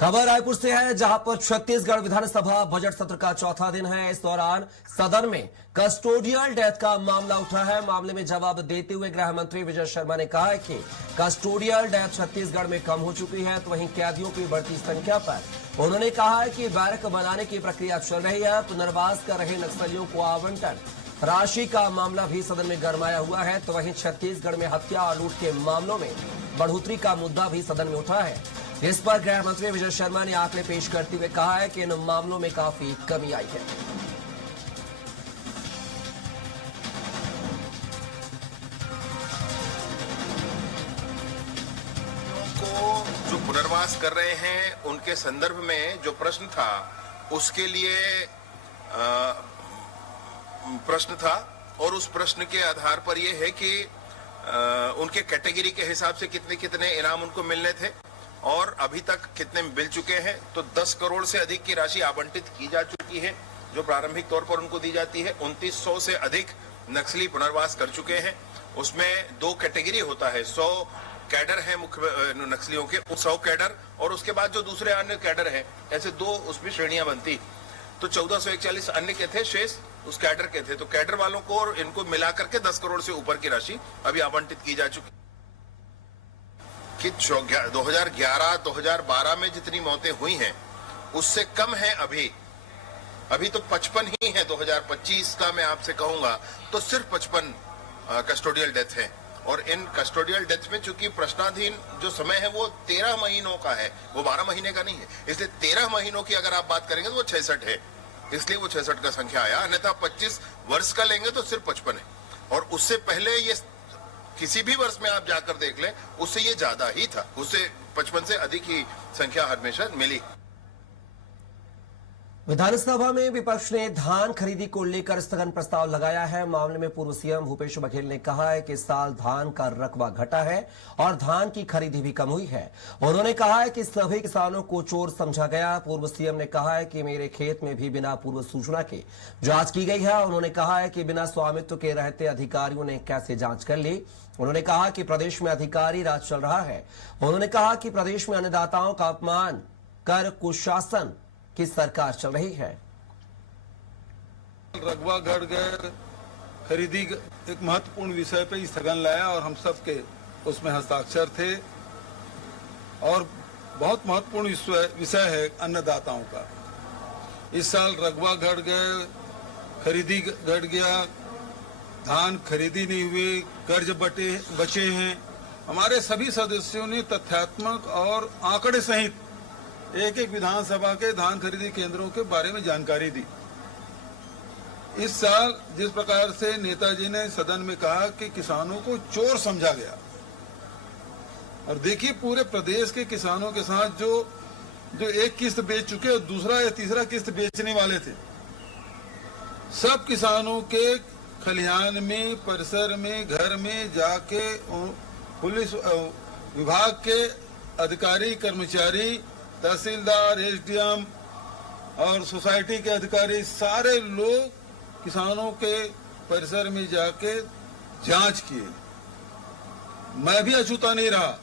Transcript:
खबर रायपुर से है, जहां पर छत्तीसगढ़ विधानसभा बजट सत्र का चौथा दिन है। इस दौरान सदन में कस्टोडियल डेथ का मामला उठा है। मामले में जवाब देते हुए गृह मंत्री विजय शर्मा ने कहा है कि कस्टोडियल डेथ छत्तीसगढ़ में कम हो चुकी है, तो वहीं कैदियों की बढ़ती संख्या पर उन्होंने कहा है कि बैरक बनाने की प्रक्रिया चल रही है। पुनर्वास कर रहे नक्सलियों को आवंटन राशि का मामला भी सदन में गरमाया हुआ है, तो वहीं छत्तीसगढ़ में हत्या और लूट के मामलों में बढ़ोतरी का मुद्दा भी सदन में उठा है। इस पर गृह मंत्री विजय शर्मा ने आंकड़े पेश करते हुए कहा है कि इन मामलों में काफी कमी आई है। को जो पुनर्वास कर रहे हैं उनके संदर्भ में जो प्रश्न था, उसके लिए प्रश्न था और उस प्रश्न के आधार पर यह है कि उनके कैटेगरी के हिसाब से कितने कितने इनाम उनको मिलने थे और अभी तक कितने मिल चुके हैं। तो 10 करोड़ से अधिक की राशि आवंटित की जा चुकी है, जो प्रारंभिक तौर पर उनको दी जाती है। 2900 से अधिक नक्सली पुनर्वास कर चुके हैं। उसमें 2 कैटेगरी होता है, 100 कैडर है मुख्य नक्सलियों के, 100 कैडर और उसके बाद जो दूसरे अन्य कैडर है, ऐसे 2 उसमें श्रेणियां बनती। तो 1441 अन्य के थे, शेष उस कैडर के थे। तो कैडर वालों को और इनको मिलाकर के 10 करोड़ से ऊपर की राशि अभी आवंटित की जा चुकी कि 2011-2012 में जितनी मौतें हुई हैं उससे कम है अभी तो 55 ही है। 2025 का मैं आपसे कहूंगा तो सिर्फ 55 कस्टोडियल डेथ है। और इन कस्टोडियल डेथ में चूंकि प्रश्नाधीन जो समय है वो 13 महीनों का है, वो 12 महीने का नहीं है, इसलिए 13 महीनों की अगर आप बात करेंगे तो वो 66 है, इसलिए वो 66 का संख्या आया। अन्यथा 25 वर्ष का लेंगे तो सिर्फ 55 है। और उससे पहले ये किसी भी वर्ष में आप जाकर देख लें, उससे ये ज्यादा ही था, उससे 55 से अधिक ही संख्या हमेशा मिली। विधानसभा में विपक्ष ने धान खरीदी को लेकर स्थगन प्रस्ताव लगाया है। मामले में पूर्व सीएम भूपेश बघेल ने कहा है कि इस साल धान का रकबा घटा है और धान की खरीदी भी कम हुई है। उन्होंने कहा है कि सभी किसानों को चोर समझा गया। पूर्व सीएम ने कहा है कि मेरे खेत में भी बिना पूर्व सूचना के जांच की गई है। उन्होंने कहा है कि बिना स्वामित्व के रहते अधिकारियों ने कैसे जांच कर ली। उन्होंने कहा कि प्रदेश में अधिकारी राज चल रहा है। उन्होंने कहा कि प्रदेश में अन्नदाताओं का अपमान कर कुशासन की सरकार चल रही है। रकबा घट गए, खरीदी एक महत्वपूर्ण विषय पे स्थगन लाया और हम सब के उसमें हस्ताक्षर थे। और बहुत महत्वपूर्ण विषय है अन्नदाताओं का। इस साल रकबा घट गए, खरीदी घट गया, धान खरीदी नहीं हुई, कर्ज बचे हैं। हमारे सभी सदस्यों ने तथ्यात्मक और आंकड़े सहित एक एक विधानसभा के धान खरीदी केंद्रों के बारे में जानकारी दी। इस साल जिस प्रकार से नेताजी ने सदन में कहा कि किसानों को चोर समझा गया, और देखिए पूरे प्रदेश के किसानों के साथ जो एक किस्त बेच चुके और दूसरा या तीसरा किस्त बेचने वाले थे, सब किसानों के खलिहान में, परिसर में, घर में जाके पुलिस विभाग के अधिकारी, कर्मचारी, तहसीलदार, एसडीएम और सोसाइटी के अधिकारी, सारे लोग किसानों के परिसर में जाके जांच किए। मैं भी अछूता नहीं रहा।